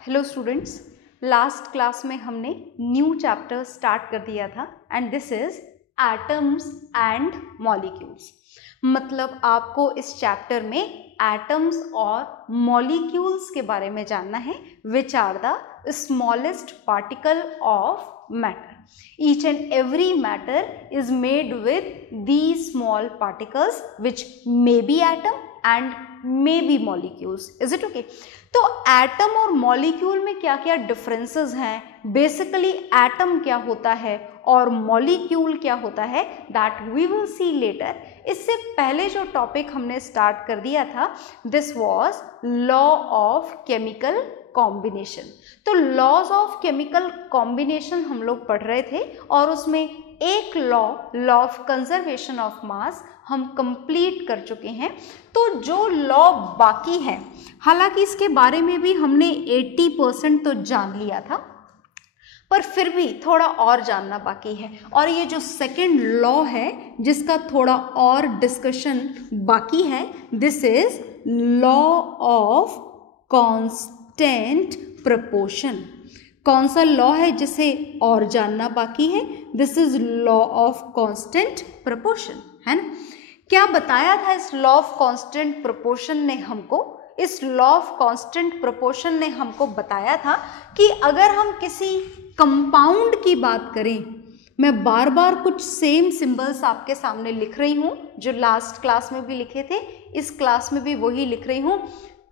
Hello students, last class में हमने new chapter start कर दिया था and this is atoms and molecules. मतलब आपको इस चैप्टर में एटम्स और मॉलिक्यूल्स के बारे में जानना है, which are the smallest particle of matter. Each and every matter is made with these small particles which may be atom and may be molecules. Is it okay? तो atom और molecule में क्या क्या डिफरेंसेस हैं, basically atom क्या होता है और मॉलिक्यूल क्या होता है, that we will see later. इससे पहले जो टॉपिक हमने स्टार्ट कर दिया था, this was law of chemical combination. तो लॉज ऑफ केमिकल कॉम्बिनेशन हम लोग पढ़ रहे थे और उसमें एक law of conservation of mass हम कंप्लीट कर चुके हैं. तो जो लॉ बाकी है, हालांकि इसके बारे में भी हमने 80% तो जान लिया था, पर फिर भी थोड़ा और जानना बाकी है. और ये जो सेकंड लॉ है जिसका थोड़ा और डिस्कशन बाकी है, this is law of constant proportion. कौन सा लॉ है जिसे और जानना बाकी है? This is law of constant proportion, है ना. क्या बताया था इस लॉ ऑफ कांस्टेंट प्रपोर्शन ने हमको? इस लॉ ऑफ कांस्टेंट प्रपोर्शन ने हमको बताया था कि अगर हम किसी कंपाउंड की बात करें, मैं बार बार कुछ सेम सिंबल्स आपके सामने लिख रही हूँ जो लास्ट क्लास में भी लिखे थे, इस क्लास में भी वही लिख रही हूँ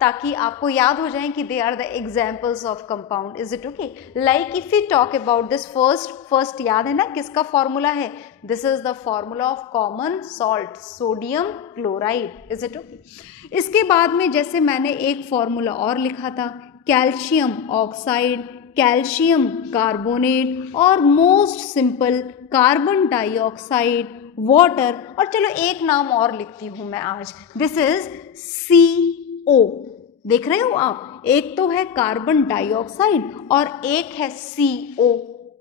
ताकि आपको याद हो जाए कि they are the examples of compound. Is it okay? Like if you talk about this first याद है ना किसका फॉर्मूला है? This is the formula of common salt, sodium chloride. Is it okay? इसके बाद में जैसे मैंने एक फॉर्मूला और लिखा था, कैल्शियम ऑक्साइड, कैल्शियम कार्बोनेट और most simple carbon dioxide, water. और चलो एक नाम और लिखती हूँ मैं आज, दिस इज CO. देख रहे हो आप, एक तो है कार्बन डाइऑक्साइड और एक है CO,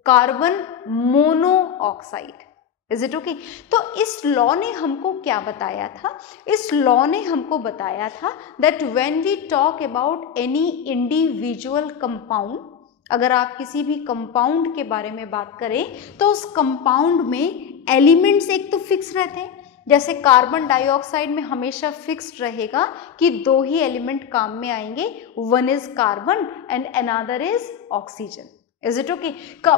carbon monoxide. Is it okay? तो इस लॉ ने हमको क्या बताया था? इस लॉ ने हमको बताया था that when we talk about any individual compound, अगर आप किसी भी कंपाउंड के बारे में बात करें तो उस कंपाउंड में एलिमेंट्स एक तो फिक्स रहते हैं. जैसे कार्बन डाइऑक्साइड में हमेशा फिक्स्ड रहेगा कि दो ही एलिमेंट काम में आएंगे, one is carbon and another is oxygen. Is it okay?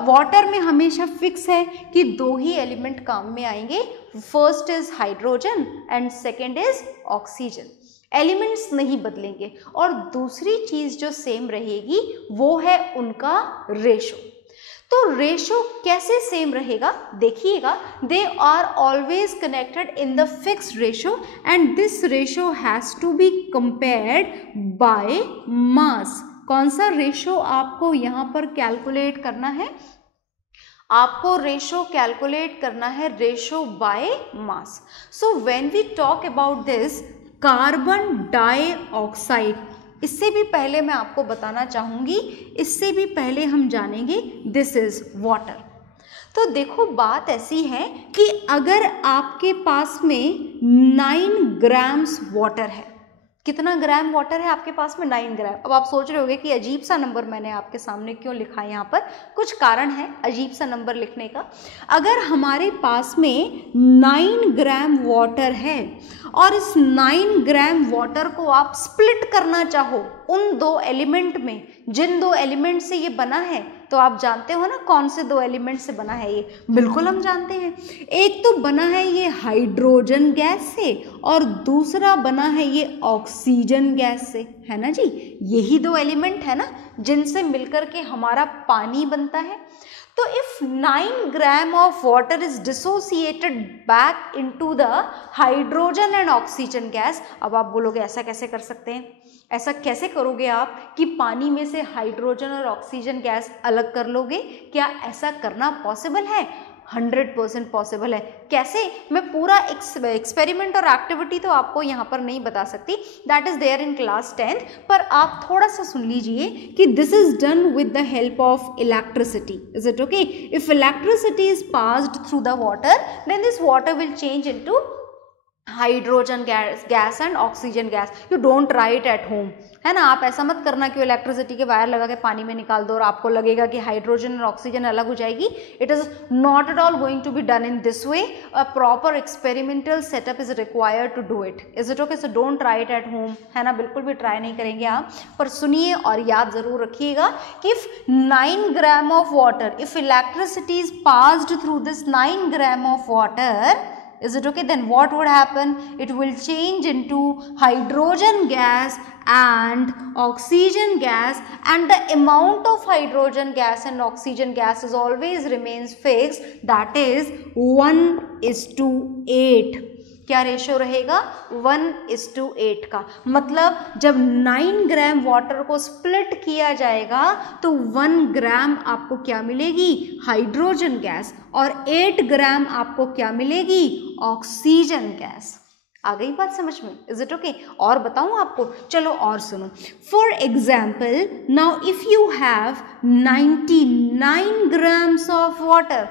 Water में हमेशा फिक्स है कि दो ही एलिमेंट काम में आएंगे, first is hydrogen and second is oxygen. Elements नहीं बदलेंगे. और दूसरी चीज जो सेम रहेगी वो है उनका रेशो. तो रेशो कैसे सेम रहेगा? देखिएगा, they are always connected in the fixed ratio and this ratio has to be compared by mass. कौन सा रेशो आपको यहाँ पर कैलकुलेट करना है? आपको रेशो कैलकुलेट करना है ratio by mass. So when we talk about this carbon dioxide, इससे भी पहले मैं आपको बताना चाहूंगी, इससे भी पहले हम जानेंगे दिस इज वाटर. तो देखो बात ऐसी है कि अगर आपके पास में 9 ग्राम्स वाटर है, कितना ग्राम वाटर है आपके पास में? 9 ग्राम. अब आप सोच रहे होंगे कि अजीब सा नंबर मैंने आपके सामने क्यों लिखा है, यहाँ पर कुछ कारण है अजीब सा नंबर लिखने का. अगर हमारे पास में 9 ग्राम वाटर है और इस 9 ग्राम वाटर को आप स्प्लिट करना चाहो उन दो एलिमेंट में, जिन दो एलिमेंट से ये बना है, तो आप जानते हो ना कौन से दो एलिमेंट से बना है ये? बिल्कुल हम जानते हैं. एक तो बना है ये हाइड्रोजन गैस से और दूसरा बना है ये ऑक्सीजन गैस से, है ना जी. यही दो एलिमेंट है ना जिनसे मिलकर के हमारा पानी बनता है. तो if 9 gram of water is dissociated back into the hydrogen and oxygen gas. अब आप बोलोगे ऐसा कैसे कर सकते हैं? ऐसा कैसे करोगे आप कि पानी में से हाइड्रोजन और ऑक्सीजन गैस अलग कर लोगे? क्या ऐसा करना पॉसिबल है? 100% पॉसिबल है. कैसे? मैं पूरा एक्सपेरिमेंट और एक्टिविटी तो आपको यहाँ पर नहीं बता सकती, that is there in class 10th, पर आप थोड़ा सा सुन लीजिए कि this is done with the help of electricity. Is it okay? If electricity is passed through the water, then this water will change into hydrogen gas and oxygen gas. You don't write at home, है ना। आप ऐसा मत करना कि electricity के wire लगा के पानी में निकाल दो और आपको लगेगा कि हाइड्रोजन और ऑक्सीजन अलग हो जाएगी। It is not at all going to be done in this way. A proper experimental setup is required to do it. Is it okay? So don't write at home, है ना, बिल्कुल भी try नहीं करेंगे आप, पर सुनिए और याद जरूर रखिएगा कि if 9 gram of water, if electricity is passed through this 9 gram of water, is it okay? Then what would happen? It will change into hydrogen gas and oxygen gas, and the amount of hydrogen gas and oxygen gas is always remains fixed, that is 1:8। क्या ratio रहेगा? 1:8 का। मतलब जब 9 gram water को split किया जाएगा तो 1 ग्राम आपको क्या मिलेगी? हाइड्रोजन गैस, और 8 ग्राम आपको क्या मिलेगी? Oxygen gas. आ गई बात समझ में? Is it okay? और बताऊं आपको? चलो और सुनो। For example, now if you have 99 grams of water,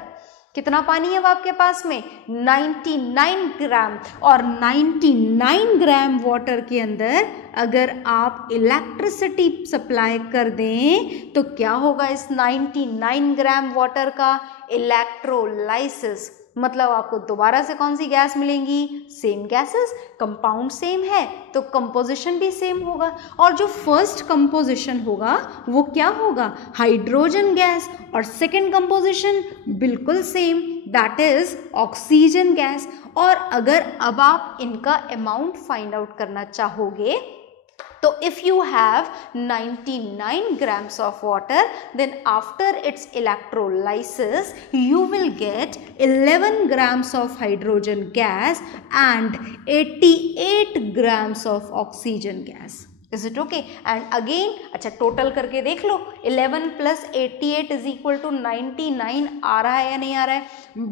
कितना पानी है अब आपके पास में? 99 ग्राम। और 99 ग्राम वाटर के अंदर अगर आप इलेक्ट्रिसिटी सप्लाई कर दें तो क्या होगा इस 99 ग्राम वाटर का? इलेक्ट्रोलाइसिस। मतलब आपको दोबारा से कौन सी गैस मिलेंगी? सेम गैसेस, कंपाउंड सेम है तो कंपोजिशन भी सेम होगा। और जो फर्स्ट कंपोजिशन होगा वो क्या होगा? हाइड्रोजन गैस, और सेकंड कंपोजिशन बिल्कुल same, that is oxygen gas. और अगर अब आप इनका अमाउंट फाइंड आउट करना चाहोगे तो if you have 99 grams of water, then after its electrolysis you will get 11 grams of hydrogen gas and 88 grams of oxygen gas. Is it okay? And again, अच्छा total करके देख लो, 11 plus 88 is equal to 99। आ रहा है या नहीं आ रहा है?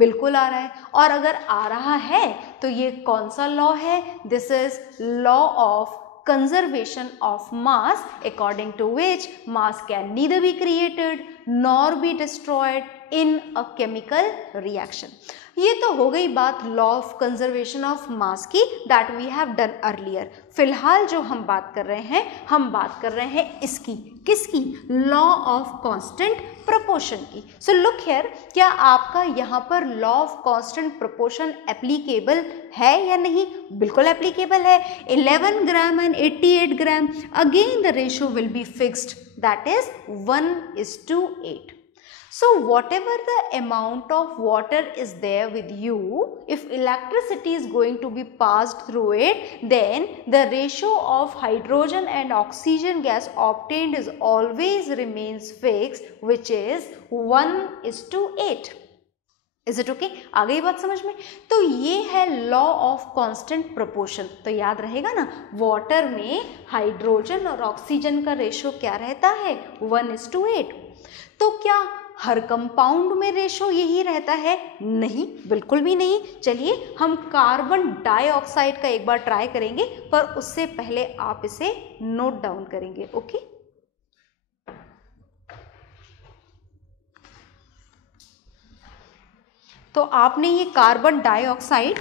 बिल्कुल आ रहा है। और अगर आ रहा है तो ये कौन सा लॉ है? This is law of conservation of mass, according to which mass can neither be created nor be destroyed in a chemical reaction। ये तो हो गई बात law of conservation of mass की, that we have done earlier. फिलहाल जो हम बात कर रहे हैं, हम बात कर रहे हैं इसकी, किसकी? लॉ ऑफ कांस्टेंट प्रोपोर्शन की। सो लुक हियर, क्या आपका यहाँ पर law of constant proportion applicable है या नहीं? बिल्कुल एप्लीकेबल है। 11 gram and 88 gram, again the ratio will be fixed, that is 1:8। So whatever the amount of water is there with you, if electricity is going to be passed through it, then the ratio of hydrogen and oxygen gas obtained is always remains fixed, which is 1:8। Is it okay? आ गई बात समझ में? तो ये है law of constant proportion. तो याद रहेगा ना, वाटर में हाइड्रोजन और ऑक्सीजन का रेशियो क्या रहता है? 1:8। तो क्या हर कंपाउंड में रेशो यही रहता है? नहीं, बिल्कुल भी नहीं। चलिए हम कार्बन डाइऑक्साइड का एक बार ट्राई करेंगे, पर उससे पहले आप इसे नोट डाउन करेंगे। ओके, तो आपने ये कार्बन डाइऑक्साइड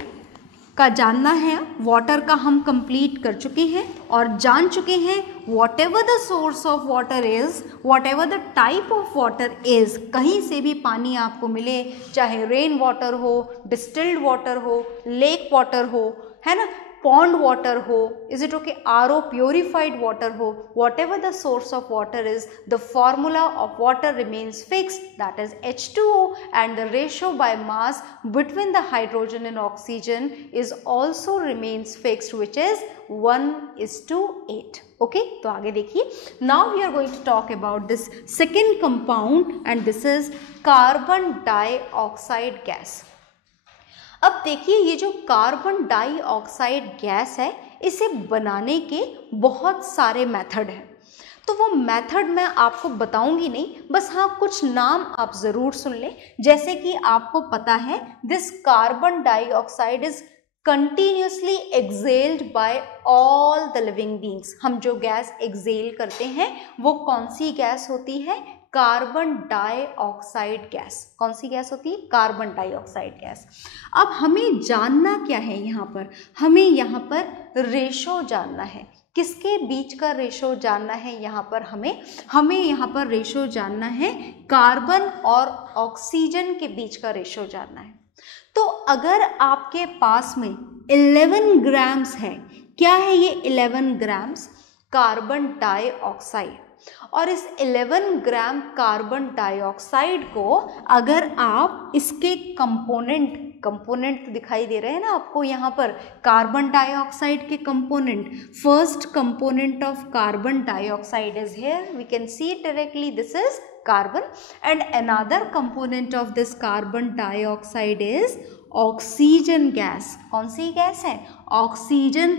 का जानना है, वाटर का हम कंप्लीट कर चुके हैं और जान चुके हैं what ever the source of water is, what ever the type of water is, कहीं से भी पानी आपको मिले, चाहे रेन वाटर हो, डिस्टिल्ड वाटर हो, लेक वाटर हो, है ना, pond water ho, is it okay, RO purified water ho, whatever the source of water is, the formula of water remains fixed, that is H2O, and the ratio by mass between the hydrogen and oxygen is also remains fixed, which is 1:8. Okay, तो आगे देखिए, now we are going to talk about this second compound and this is carbon dioxide gas. अब देखिए, ये जो carbon dioxide gas है, इसे बनाने के बहुत सारे मेथड हैं। तो वो मेथड मैं आपको बताऊंगी नहीं, बस हाँ कुछ नाम आप ज़रूर सुन लें। जैसे कि आपको पता है, this carbon dioxide is continuously exhaled by all the living beings. हम जो गैस एक्सेल करते हैं वो कौन सी गैस होती है? Carbon dioxide gas. कौन सी गैस होती है? Carbon dioxide gas. अब हमें जानना क्या है यहाँ पर? हमें यहाँ पर रेशो जानना है। किसके बीच का रेशो जानना है यहाँ पर? हमें यहाँ पर रेशो जानना है कार्बन और ऑक्सीजन के बीच का रेशो जानना है। तो अगर आपके पास में 11 ग्राम्स है, क्या है ये 11 ग्राम्स? Carbon dioxide. और इस 11 ग्राम कार्बन डाइऑक्साइड को अगर आप इसके कंपोनेंट दिखाई दे रहे हैं ना आपको यहाँ पर, कार्बन डाइऑक्साइड के component, first component of carbon dioxide is here, we can see it directly, this is carbon, and another component of this carbon dioxide is oxygen gas. कौन सी गैस है? ऑक्सीजन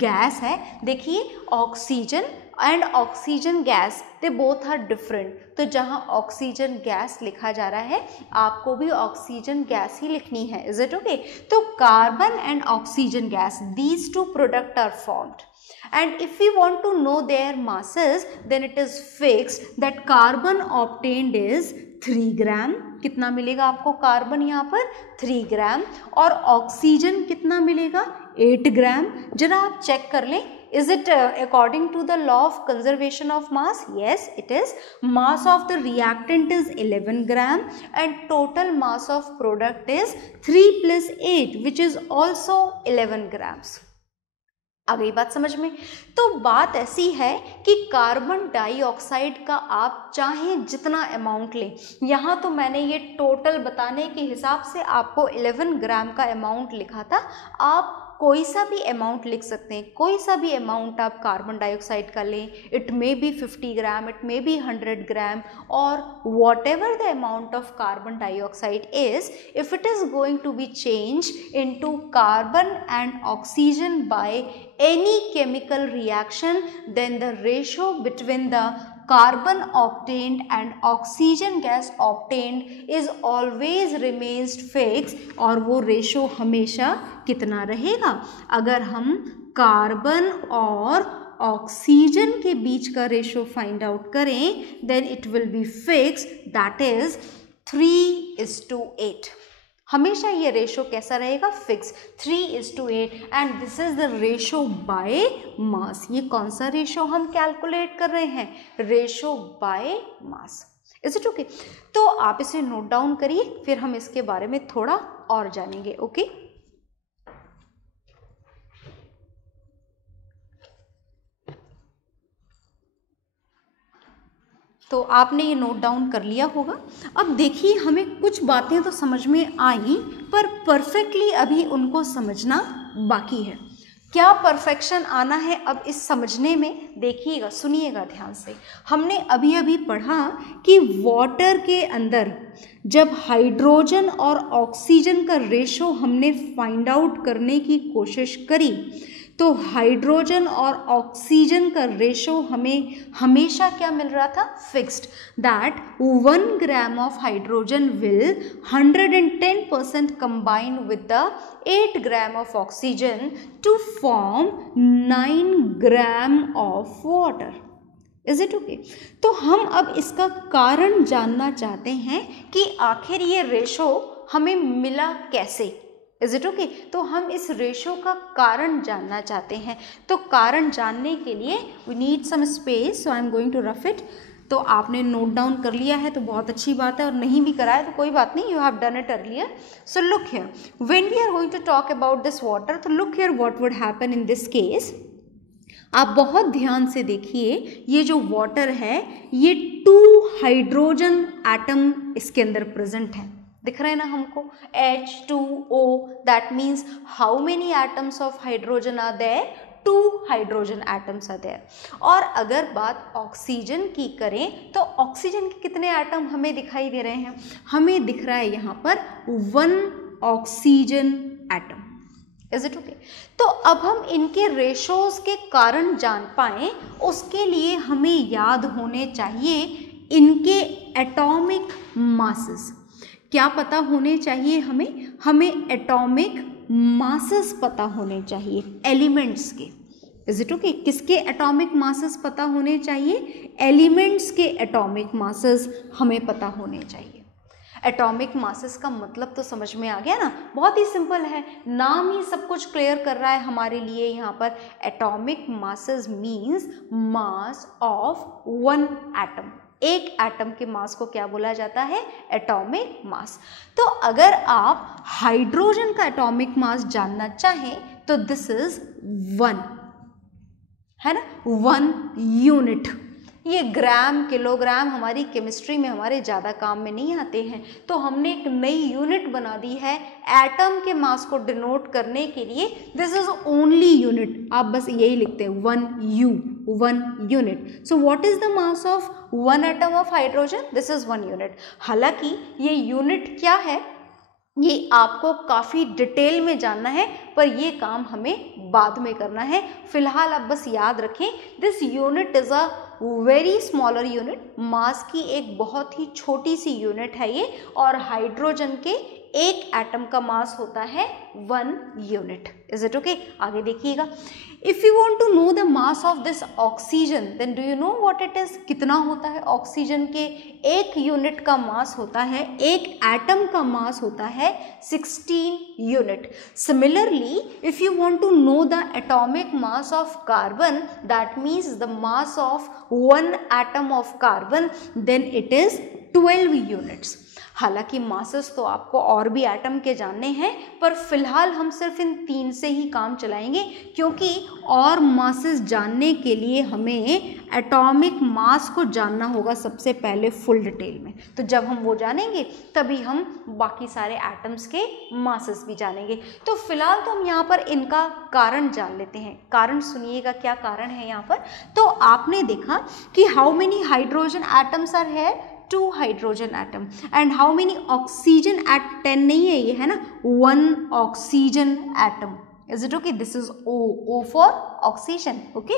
गैस है। देखिए oxygen and oxygen gas, they both are different. तो जहाँ oxygen gas लिखा जा रहा है आपको भी ऑक्सीजन गैस ही लिखनी है। Is it okay? तो carbon and oxygen gas, these two products are formed. And if we want to know their masses, then it is fixed that carbon obtained is 3 ग्राम। कितना मिलेगा आपको कार्बन यहाँ पर? 3 ग्राम। और ऑक्सीजन कितना मिलेगा? 8 ग्राम। जरा आप चेक कर लें, is it according to the law of conservation of mass? Yes, it is. Mass of the reactant is 11 gram and total mass of product is 3 plus 8, which is also 11 grams. आ गई बात समझ में? तो बात ऐसी है कि कार्बन डाइऑक्साइड का आप चाहे जितना अमाउंट लें, यहाँ तो मैंने ये टोटल बताने के हिसाब से आपको 11 ग्राम का अमाउंट लिखा था। आप कोई सा भी अमाउंट लिख सकते हैं, कोई सा भी अमाउंट आप कार्बन डाइऑक्साइड का लें। It may be 50 gram, it may be 100 gram, और whatever the amount of carbon dioxide is, if it is going to be change into carbon and oxygen by any chemical reaction, then the ratio between the carbon obtained and oxygen gas obtained is always remains fixed। और वो ratio हमेशा कितना रहेगा? अगर हम carbon और oxygen के बीच का रेशो फाइंड आउट करें, then it will be fixed, that is 3:8। हमेशा ये रेशो कैसा रहेगा? Fix, 3:8। And this is the ratio by मास। ये कौन सा रेशो हम कैलकुलेट कर रहे हैं? Ratio by mass. Is it okay? तो आप इसे नोट डाउन करिए, फिर हम इसके बारे में थोड़ा और जानेंगे। ओके तो आपने ये नोट डाउन कर लिया होगा। अब देखिए हमें कुछ बातें तो समझ में आई, पर परफेक्टली अभी उनको समझना बाकी है। क्या परफेक्शन आना है अब इस समझने में? देखिएगा, सुनिएगा ध्यान से। हमने अभी अभी पढ़ा कि वाटर के अंदर जब हाइड्रोजन और ऑक्सीजन का रेशो हमने फाइंड आउट करने की कोशिश करी, तो हाइड्रोजन और ऑक्सीजन का रेशो हमें हमेशा क्या मिल रहा था? Fixed, that 1 gram of hydrogen will 110% combine with the 8 gram of oxygen to form 9 gram of water. Is it okay? तो हम अब इसका कारण जानना चाहते हैं कि आखिर ये रेशो हमें मिला कैसे। Is it okay? तो हम इस रेशो का कारण जानना चाहते हैं। तो कारण जानने के लिए we need some space, so I am going to rough it. तो आपने नोट डाउन कर लिया है तो बहुत अच्छी बात है, और नहीं भी करा है तो कोई बात नहीं, you have done it earlier. So look here, when we are going to talk about this water, तो look here what would happen in this case. आप बहुत ध्यान से देखिए, ये जो वाटर है ये 2 हाइड्रोजन एटम इसके अंदर प्रेजेंट है। दिख रहे हैं ना हमको? H2O, that means how many atoms of hydrogen are there? 2 hydrogen atoms are there. और अगर बात ऑक्सीजन की करें तो ऑक्सीजन के कितने एटम हमें दिखाई दे रहे हैं? हमें दिख रहा है यहाँ पर 1 oxygen atom. Is it okay? तो अब हम इनके रेशोज के कारण जान पाएं, उसके लिए हमें याद होने चाहिए इनके एटॉमिक मासेस। क्या पता होने चाहिए हमें एटॉमिक मासेस पता होने चाहिए एलिमेंट्स के। Is it okay? किसके एटॉमिक मासेस पता होने चाहिए? एलिमेंट्स के एटॉमिक मासेस हमें पता होने चाहिए। एटॉमिक मासेस का मतलब तो समझ में आ गया ना, बहुत ही सिंपल है, नाम ही सब कुछ क्लियर कर रहा है हमारे लिए। यहाँ पर atomic masses means mass of one atom. एक एटम के मास को क्या बोला जाता है? Atomic mass. तो अगर आप हाइड्रोजन का एटॉमिक मास जानना चाहें तो दिस इज 1, है ना, 1 यूनिट। ये ग्राम किलोग्राम हमारी केमिस्ट्री में हमारे ज़्यादा काम में नहीं आते हैं, तो हमने एक नई यूनिट बना दी है एटम के मास को डिनोट करने के लिए। दिस इज ओनली यूनिट, आप बस यही लिखते हैं 1 unit. So what is the mass of 1 atom of hydrogen? This is 1 unit. हालांकि ये यूनिट क्या है ये आपको काफ़ी डिटेल में जानना है, पर ये काम हमें बाद में करना है। फिलहाल आप बस याद रखें, this unit is a very smaller unit, mass की एक बहुत ही छोटी सी यूनिट है ये, और हाइड्रोजन के एक एटम का मास होता है 1 यूनिट। Is it okay? आगे देखिएगा, if you want to know the mass of this oxygen then do you know what it is? कितना होता है ऑक्सीजन के? एक यूनिट का मास होता है, एक एटम का मास होता है 16 unit. Similarly if you want to know the atomic mass of carbon, that means the mass of 1 atom of carbon, then it is 12 units. हालांकि मासेस तो आपको और भी एटम के जानने हैं, पर फिलहाल हम सिर्फ इन 3 से ही काम चलाएंगे, क्योंकि और मासेस जानने के लिए हमें एटॉमिक मास को जानना होगा सबसे पहले फुल डिटेल में। तो जब हम वो जानेंगे तभी हम बाकी सारे एटम्स के मासेस भी जानेंगे। तो फिलहाल तो हम यहाँ पर इनका कारण जान लेते हैं। कारण सुनिएगा, क्या कारण है यहाँ पर। तो आपने देखा कि how many hydrogen atoms are here? 2 hydrogen atom. And how many oxygen at 10 नहीं है ये, है ना, 1 oxygen atom. Is it okay? This is O for oxygen. Okay,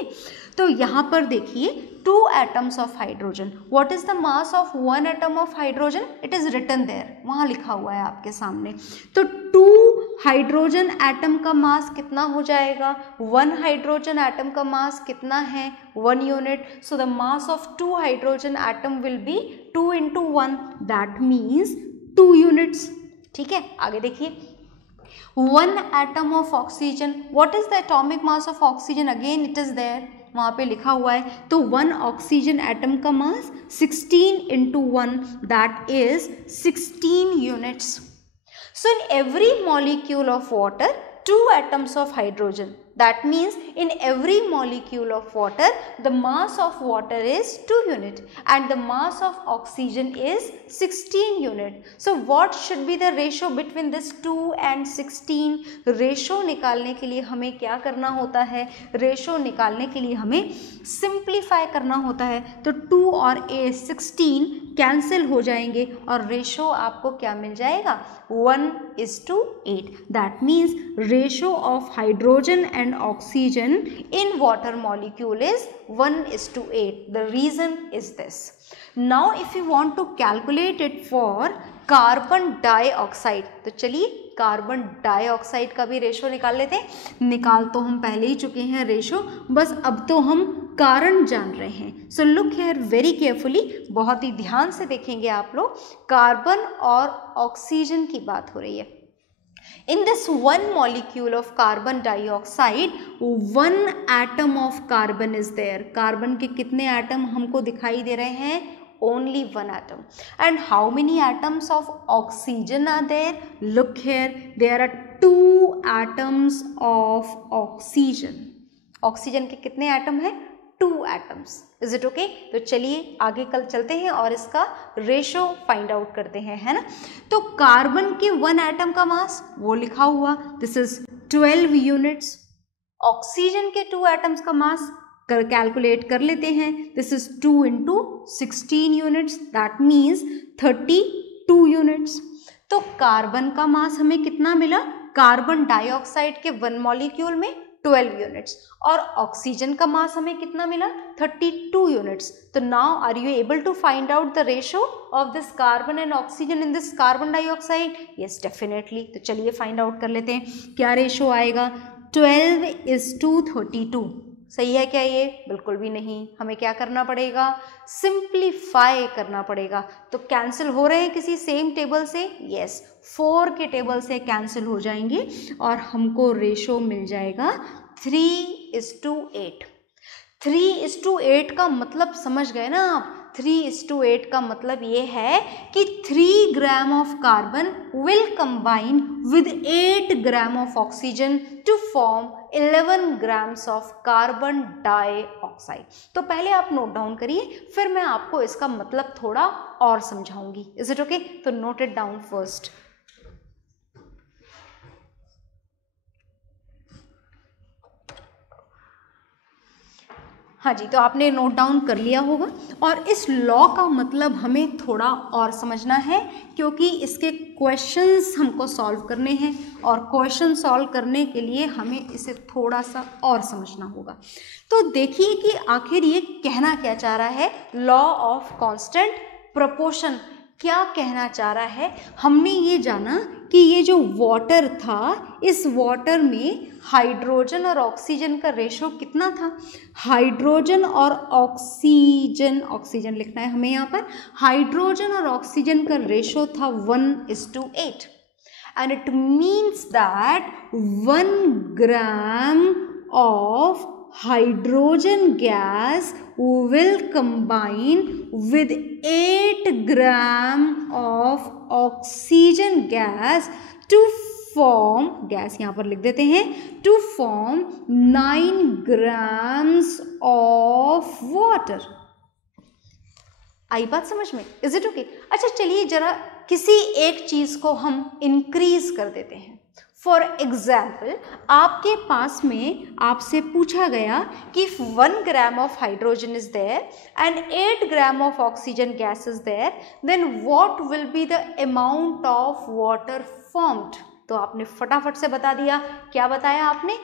तो यहाँ पर देखिए 2 atoms of hydrogen. What is the mass of 1 atom of hydrogen? It is written there, वहाँ लिखा हुआ है आपके सामने। तो 2 हाइड्रोजन एटम का मास कितना हो जाएगा? 1 हाइड्रोजन एटम का मास कितना है? 1 unit. So the mass of 2 hydrogen atom will be 2 into 1, that means 2 units. ठीक है, आगे देखिए, 1 atom of oxygen, what is the atomic mass of oxygen? Again it is there, वहाँ पे लिखा हुआ है। तो 1 ऑक्सीजन एटम का मास 16 into 1, that is 16 units. So in every molecule of water, 2 atoms of hydrogen. That means in every molecule of water, the mass of water is 2 unit and the mass of oxygen is 16 unit. So what should be the ratio between this 2 and 16? Ratio निकालने के लिए हमें क्या करना होता है? Ratio निकालने के लिए हमें simplify करना होता है। तो 2 और 16 कैंसिल हो जाएंगे और रेशो आपको क्या मिल जाएगा? 1:8. That means ratio of hydrogen and oxygen in water molecule is 1:8. The reason is this. Now if you want to calculate it for carbon dioxide, तो चलिए कार्बन डाइऑक्साइड का भी रेशो निकाल लेते हैं। निकाल तो हम पहले ही चुके हैं रेशो, बस अब तो हम कारण जान रहे हैं। सो लुक हियर वेरी केयरफुली, बहुत ही ध्यान से देखेंगे आप लोग। कार्बन और ऑक्सीजन की बात हो रही है। In this 1 molecule of carbon dioxide, 1 atom of carbon is there. Carbon के कितने एटम हमको दिखाई दे रहे हैं? Only 1 atom. And how many atoms of oxygen are there? Look here, there are 2 atoms of oxygen. Oxygen के कितने atom हैं? 2 atoms. Is it okay? तो चलिए आगे कल चलते हैं और इसका रेशो फाइंड आउट करते हैं, है ना। तो कार्बन के 1 एटम का मास वो लिखा हुआ, दिस इज 12 यूनिट्स। ऑक्सीजन के 2 एटम्स का मास कैलकुलेट कर लेते हैं, this is 2 into 16 units, that means 32 units. तो कार्बन का मास हमें कितना मिला? कार्बन डाइऑक्साइड के 1 मॉलिक्यूल में 12 यूनिट्स, और ऑक्सीजन का मास हमें कितना मिला? 32 यूनिट्स। तो now are you able to find out the ratio of this carbon and oxygen in this carbon dioxide? Yes, definitely. तो चलिए फाइंड आउट कर लेते हैं क्या रेशो आएगा। 12:32, सही है क्या ये? बिल्कुल भी नहीं। हमें क्या करना पड़ेगा? सिंप्लीफाई करना पड़ेगा। तो कैंसिल हो रहे हैं किसी सेम टेबल से? यस, 4 के टेबल से कैंसिल हो जाएंगे और हमको रेशो मिल जाएगा 3:8। 3:8 का मतलब समझ गए ना आप? 3:8 का मतलब ये है कि 3 gram of carbon will combine with 8 gram of oxygen to form 11 grams of carbon dioxide. तो पहले आप नोट डाउन करिए, फिर मैं आपको इसका मतलब थोड़ा और समझाऊंगी। Is it okay? तो नोट इट डाउन फर्स्ट। हाँ जी, तो आपने नोट डाउन कर लिया होगा। और इस लॉ का मतलब हमें थोड़ा और समझना है, क्योंकि इसके क्वेश्चंस हमको सॉल्व करने हैं और क्वेश्चन सॉल्व करने के लिए हमें इसे थोड़ा सा और समझना होगा। तो देखिए कि आखिर ये कहना क्या चाह रहा है। लॉ ऑफ कांस्टेंट प्रोपोर्शन क्या कहना चाह रहा है? हमने ये जाना कि ये जो वाटर था, इस वाटर में हाइड्रोजन और ऑक्सीजन का रेशो कितना था? हाइड्रोजन और ऑक्सीजन, ऑक्सीजन लिखना है हमें यहाँ पर, हाइड्रोजन और ऑक्सीजन का रेशो था 1:8 and it means that 1 gram of hydrogen gas will combine with 8 gram of oxygen gas to form, gas यहाँ पर लिख देते हैं, to form 9 grams of water। आई बात समझ में? Is it okay? अच्छा चलिए जरा किसी एक चीज को हम इंक्रीज कर देते हैं। फॉर एग्जाम्पल, आपके पास में आपसे पूछा गया कि 1 gram of hydrogen is there and 8 gram of oxygen gas is there, then what will be the amount of water formed? तो आपने फटाफट से बता दिया। क्या बताया आपने?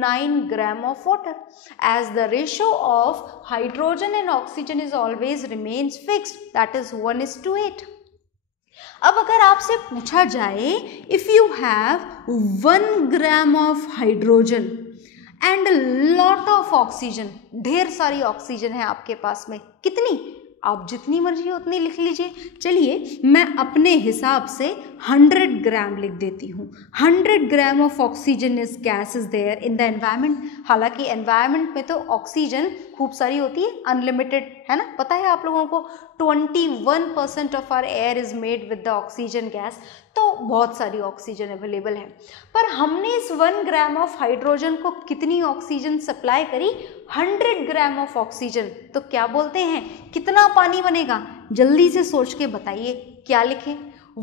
9 gram of water, as the ratio of hydrogen and oxygen is always remains fixed, that is 1:8। अब अगर आपसे पूछा जाए, if you have 1 gram of hydrogen and lot of oxygen, ढेर सारी ऑक्सीजन है आपके पास में, कितनी? आप जितनी मर्जी उतनी लिख लीजिए। चलिए मैं अपने हिसाब से 100 ग्राम लिख देती हूँ। 100 gram of oxygen is gas is there in the environment. हालांकि एनवायरमेंट में तो ऑक्सीजन खूब सारी होती है, अनलिमिटेड, है ना? पता है आप लोगों को 21% of our air is made with the oxygen gas, तो बहुत सारी ऑक्सीजन अवेलेबल है। पर हमने इस 1 ग्राम ऑफ हाइड्रोजन को कितनी ऑक्सीजन सप्लाई करी? 100 ग्राम ऑफ ऑक्सीजन। तो क्या बोलते हैं, कितना पानी बनेगा? जल्दी से सोच के बताइए, क्या लिखें?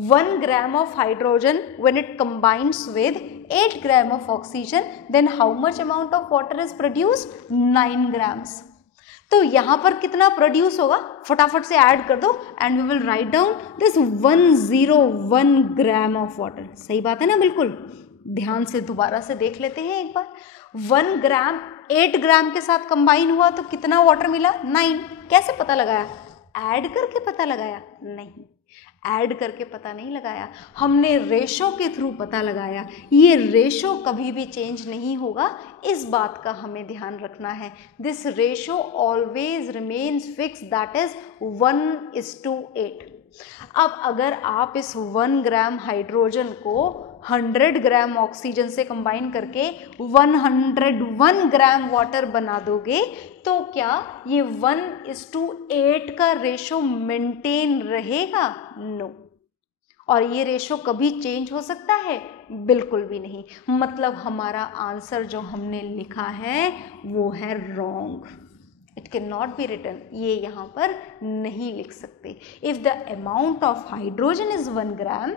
1 gram of hydrogen when it combines with 8 gram of oxygen, then how much amount of water is produced? 9 grams। तो यहाँ पर कितना प्रोड्यूस होगा? फटाफट से ऐड कर दो and we will write down this 101 gram of water. सही बात है ना? बिल्कुल। ध्यान से दोबारा से देख लेते हैं एक बार। 1 ग्राम 8 ग्राम के साथ कंबाइन हुआ तो कितना वाटर मिला? 9। कैसे पता लगाया? ऐड करके पता लगाया? नहीं, ऐड करके पता नहीं लगाया, हमने रेशो के थ्रू पता लगाया। ये रेशो कभी भी चेंज नहीं होगा, इस बात का हमें ध्यान रखना है। This ratio always remains fix, that is 1:8। अब अगर आप इस 1 ग्राम हाइड्रोजन को 100 ग्राम ऑक्सीजन से कंबाइन करके 101 ग्राम वाटर बना दोगे, तो क्या ये 1:8 का रेशो मेंटेन रहेगा? नो। और ये रेशो कभी चेंज हो सकता है? बिल्कुल भी नहीं। मतलब हमारा आंसर जो हमने लिखा है वो है wrong. It can not be written, ये यहाँ पर नहीं लिख सकते। If the amount of hydrogen is 1 gram,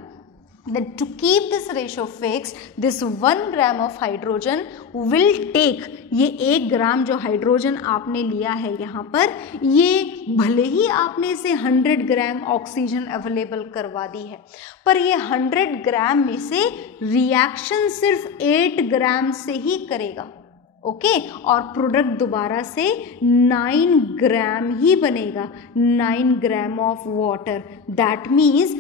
then to keep this ratio fixed, this 1 gram of hydrogen will take, ये 1 ग्राम जो हाइड्रोजन आपने लिया है यहाँ पर, ये भले ही आपने इसे 100 ग्राम ऑक्सीजन अवेलेबल करवा दी है, पर ये 100 ग्राम में से रिएक्शन सिर्फ 8 ग्राम से ही करेगा। ओके, और प्रोडक्ट दोबारा से 9 ग्राम ही बनेगा, 9 gram of water. That means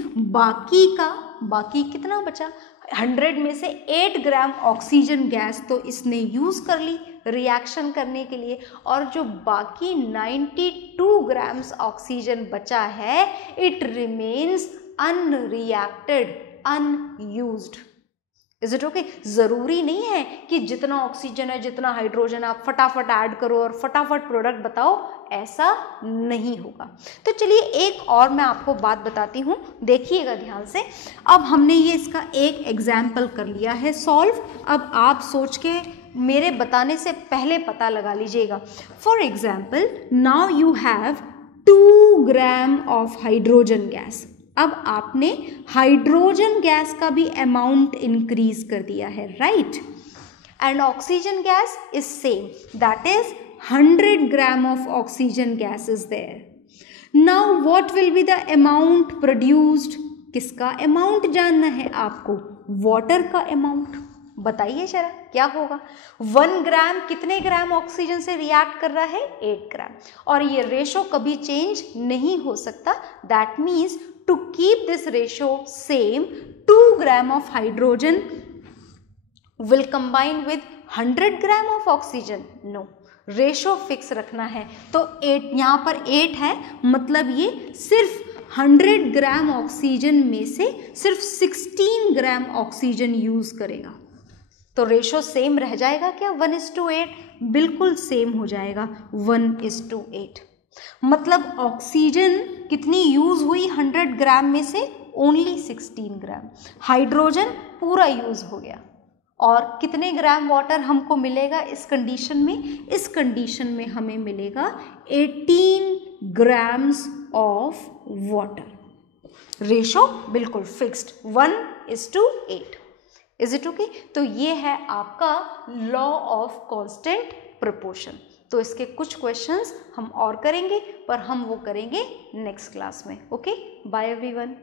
बाकी कितना बचा? 100 में से 8 ग्राम ऑक्सीजन गैस तो इसने यूज कर ली, रिएक्शन करने के लिए, और जो बाकी 92 ग्राम्स ऑक्सीजन बचा है it remains unreacted, unused. Is it okay? जरूरी नहीं है कि जितना ऑक्सीजन है, जितना हाइड्रोजन आप फटाफट ऐड करो और फटाफट प्रोडक्ट बताओ, ऐसा नहीं होगा। तो चलिए एक और मैं आपको बात बताती हूँ, देखिएगा ध्यान से। अब हमने ये इसका एक एग्जाम्पल कर लिया है सॉल्व। अब आप सोच के मेरे बताने से पहले पता लगा लीजिएगा। For example now you have 2 gram of hydrogen gas. अब आपने हाइड्रोजन गैस का भी अमाउंट इंक्रीज कर दिया है, right? And oxygen gas is same, that is 100 gram of oxygen gas is there. Now what will be the amount produced? किसका amount जानना है आपको? वाटर का अमाउंट। बताइए जरा क्या होगा? 1 ग्राम कितने ग्राम ऑक्सीजन से रिएक्ट कर रहा है? 8 ग्राम। और ये रेशो कभी चेंज नहीं हो सकता। That means to keep this ratio same, 2 gram of hydrogen will combine with 100 gram of oxygen? No, ratio fix रखना है। तो 8 यहाँ पर 8 है, मतलब ये सिर्फ 100 ग्राम ऑक्सीजन में से सिर्फ 16 ग्राम ऑक्सीजन यूज करेगा। तो रेशो सेम रह जाएगा क्या? 1:8? बिल्कुल सेम हो जाएगा, 1:8। मतलब ऑक्सीजन कितनी यूज हुई 100 ग्राम में से? ओनली 16 ग्राम। हाइड्रोजन पूरा यूज हो गया। और कितने ग्राम वाटर हमको मिलेगा इस कंडीशन में? इस कंडीशन में हमें मिलेगा 18 ग्राम्स ऑफ वाटर। रेशो बिल्कुल फिक्स्ड, 1:8। Is it okay? तो ये है आपका लॉ ऑफ कांस्टेंट प्रोपोर्शन। तो इसके कुछ क्वेश्चंस हम और करेंगे, पर हम वो करेंगे नेक्स्ट क्लास में। Okay, bye everyone.